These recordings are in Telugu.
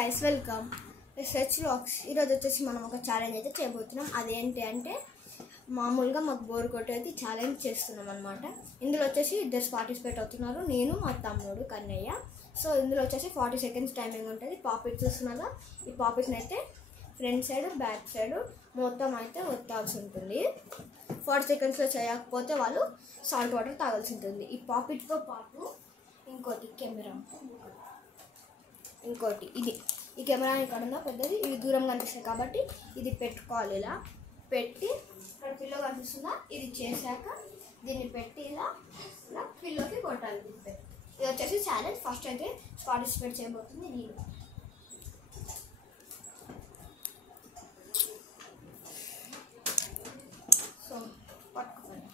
Guys welcome research vlogs. ఈరోజు వచ్చేసి మనం ఒక ఛాలెంజ్ అయితే చేయబోతున్నాం. అదేంటి అంటే మామూలుగా మాకు బోర్ కొట్టేది ఛాలెంజ్ చేస్తున్నాం అనమాట. ఇందులో వచ్చేసి ఇద్దరు పార్టిసిపేట్ అవుతున్నారు, నేను మా తమ్ముడు కన్నయ్య. సో ఇందులో వచ్చేసి 40 సెకండ్స్ టైమింగ్ ఉంటుంది. పాపిట్ చూస్తున్నారా, ఈ పాపిట్ని అయితే ఫ్రంట్ సైడ్ బ్యాక్ సైడ్ మొత్తం అయితే ఒత్తాల్సి ఉంటుంది. 40 సెకండ్స్లో చేయకపోతే వాళ్ళు సాల్ట్ వాటర్ తాగాల్సి ఉంటుంది. ఈ పాపిట్తో పాటు ఇంకోటి కెమెరా, ఇంకోటి ఇది ఈ కెమెరా ఇక్కడ ఉందా పెద్దది, ఇది దూరం కనిపిస్తుంది కాబట్టి ఇది పెట్టుకోవాలి. ఇలా పెట్టి ఇక్కడ పిల్లో కనిపిస్తుందా, ఇది చేశాక దీన్ని పెట్టి ఇలా ఇలా పిల్లోకి కొట్టాలి. ఇది వచ్చేసి ఛాలెంజ్. ఫస్ట్ అయితే పార్టిసిపేట్ చేయబోతుంది నేను. సో పట్టుకోండి,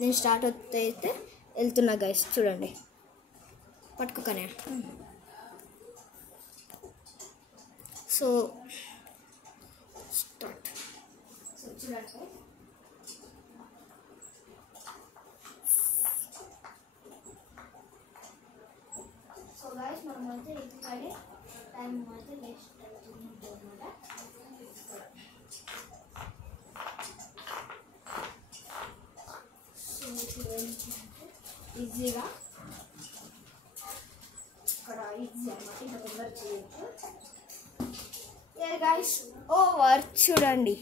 నేను స్టార్ట్ అయితే వెళ్తున్నా గైస్, చూడండి. పట్టుకోకనే. So start. సో చూడండి, సో గైస్ మనం అయితే ఇక్కడే టైం అయితే వేస్ట్ అవుతుంది అనమాట. సో ఈజీగా ఇక్కడ ఈజీ అన్నమాట, ఇంకా తొందర చేయొచ్చు. Guys over. చూడండి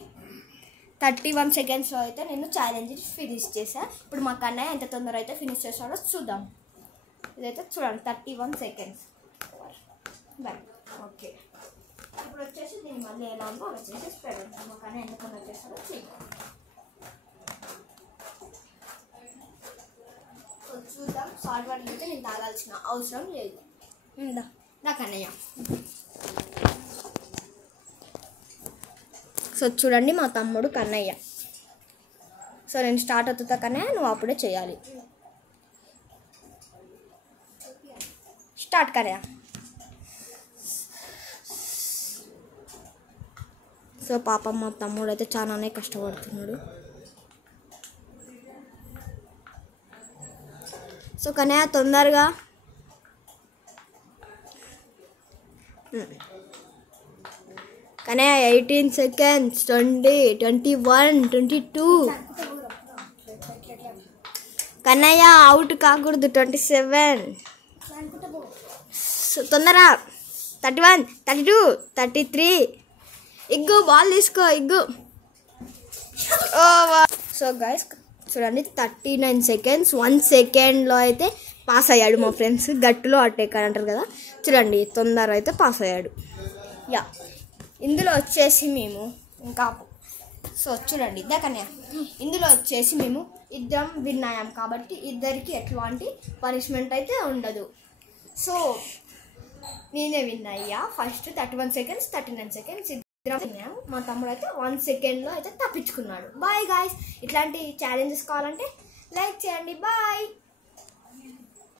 31 సెకండ్స్లో అయితే నేను ఛాలెంజ్ ఫినిష్ చేశాను. ఇప్పుడు మా కన్నయ్య ఎంత తొందర అయితే ఫినిష్ చేస్తాడో చూద్దాం. ఇదైతే చూడండి 31 సెకండ్స్. ఓకే, ఇప్పుడు వచ్చేసి దీన్ని మళ్ళీ ఎలా ఉందో అలా చేసేసి పెడతాం. మా కన్నయ్య ఎంత తొందర చేస్తాడో చూద్దాం. సాల్ట్ వాటర్ అయితే నేను తాగాల్సిన అవసరం లేదు. నా కన్నయ్య. సో చూడండి మా తమ్ముడు కన్నయ్య. సో నేను స్టార్ట్ అవుతుందా కన్నయ్య, నువ్వు అప్పుడే చేయాలి. స్టార్ట్ కన్నయ్య. సో పాపం మా తమ్ముడు అయితే చాలానే కష్టపడుతున్నాడు. సో కన్నయ్య తొందరగా. కన్నయ్య 18 సెకండ్స్, 20, 21, 22. కన్నయ్య అవుట్ కాకూడదు. 27. సో తొందర. 31, 32, 33. ఇగ్గు బాల్ తీసుకో, ఇగ్గు. సో గైస్ చూడండి 39 సెకండ్స్, 1 సెకండ్లో అయితే పాస్ అయ్యాడు మా ఫ్రెండ్స్. గట్టులో అట్టేకాడు అంటారు కదా, చూడండి తొందర అయితే పాస్ అయ్యాడు. యా, ఇందులో వచ్చేసి మేము ఇంకా సో చూడండి ఇద్దకనే ఇందులో వచ్చేసి మేము ఇద్దరం విన్ అయ్యాం కాబట్టి ఇద్దరికి ఎట్లాంటి పనిష్మెంట్ అయితే ఉండదు. సో నేనే విన్ అయ్యా ఫస్ట్. 31 సెకండ్స్, 39 సెకండ్స్ ఇద్దరం విన్నాము. మా తమ్ముడు అయితే 1 సెకండ్లో అయితే తప్పించుకున్నాడు. Bye guys. ఇట్లాంటి ఛాలెంజెస్ కావాలంటే లైక్ చేయండి. బాయ్.